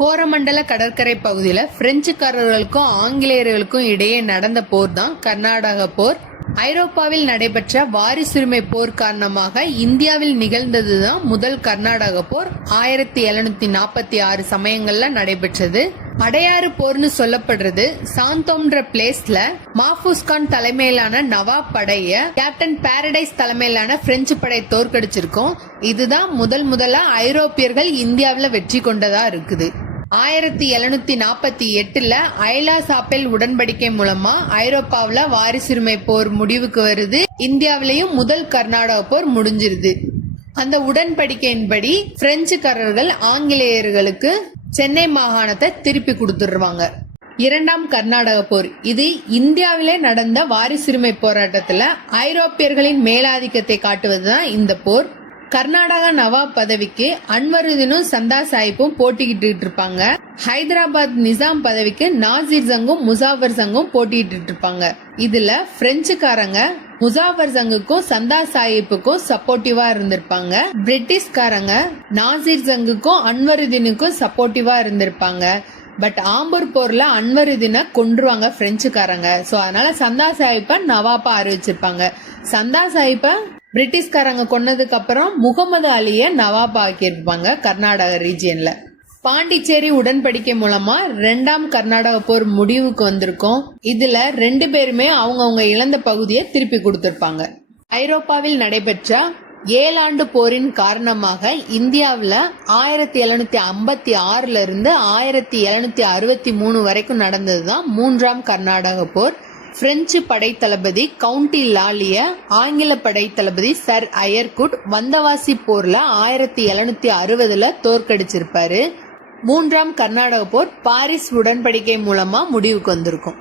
கோரமண்டல கடற்கரை பகுதியில பிரெஞ்சுக்காரர்களுக்கும் ஆங்கிலேயர்களுக்கும் இடையே நடந்த போர் தான் கர்நாடக போர். ஐரோப்பாவில் நடைபெற்ற வாரிசுரிமை போர் காரணமாக இந்தியாவில் நிகழ்ந்ததுதான் முதல் கர்நாடக போர். 1746 சமயங்கள்ல நடைபெற்றது. அடையாறு போர்னு சொல்லப்படுறது சாந்தோம்ன்ற பிளேஸ்ல மாஃபூஸ் கான் தலைமையிலான நவாப் படைய கேப்டன் பாரடைஸ் தலைமையிலான பிரெஞ்சு படை தோற்கடிச்சிருக்கோம். இதுதான் முதலா ஐரோப்பியர்கள் இந்தியாவில வெற்றி கொண்டதா இருக்குது. 1748ல ஐலா சாப்பெல் உடன்படிக்கை மூலமா ஐரோப்பாவில வாரிசுரிமை போர் முடிவுக்கு வருது. இந்தியாவிலேயும் முதல் கர்நாடக போர் முடிஞ்சிருது. அந்த உடன்படிக்கையின்படி பிரெஞ்சுக்காரர்கள் ஆங்கிலேயர்களுக்கு சென்னை மாகாணத்தை திருப்பி கொடுத்துருவாங்க. இரண்டாம் கர்நாடக போர் இது இந்தியாவிலே நடந்த வாரிசுரிமை போராட்டத்துல ஐரோப்பியர்களின் மேலாதிக்கத்தை காட்டுவதுதான் இந்த போர். கர்நாடக நவாப் பதவிக்கு அன்வருதீனும் சந்தா சாஹிப்பும் போட்டிக்கிட்டு இருப்பாங்க. ஹைதராபாத் நிசாம் பதவிக்கு நாசிர் ஜங்கும் முசாஃபர் ஜங்கும் போட்டிட்டு இருப்பாங்க. இதுல பிரெஞ்சுக்காரங்க முசாஃபர் ஜங்குக்கும் சந்தா சாஹிப்புக்கும் சப்போர்ட்டிவா இருந்திருப்பாங்க. பிரிட்டிஷ்காரங்க நாசிர் ஜங்குக்கும் அன்வருதீனுக்கும் சப்போர்ட்டிவா இருந்திருப்பாங்க. பட் ஆம்பூர் போர்ல அன்வருதீனை கொன்றுவாங்க பிரெஞ்சுக்காரங்க. சோ அதனால சந்தா சாஹிப்ப நவாப்பா அறிவிச்சிருப்பாங்க. சந்தா சாஹிப்ப பிரிட்டிஷ்காரங்க கொன்னதுக்கு அப்புறம் முகமது அலிய நவாபா ஆக்கியிருப்பாங்க கர்நாடக ரீஜியன்ல. பாண்டிச்சேரி உடன்படிக்கை மூலமா இரண்டாம் கர்நாடக போர் முடிவுக்கு வந்திருக்கும். இதுல 2 பேருமே அவங்கவுங்க இழந்த பகுதியை திருப்பி கொடுத்திருப்பாங்க. ஐரோப்பாவில் நடைபெற்ற 7 ஆண்டு போரின் காரணமாக இந்தியாவில 1756ல இருந்து 1763 வரைக்கும் நடந்ததுதான் மூன்றாம் கர்நாடக போர். பிரெஞ்சு படை தளபதி கவுண்டி லாலிய ஆங்கில படை தளபதி சர் அயர்குட் வந்தவாசி போர்ல 1760ல தோற்கடிச்சிருப்பாரு. மூன்றாம் கர்நாடக போர் பாரிஸ் உடன்படிக்கை மூலமா முடிவுக்கு வந்திருக்கும்.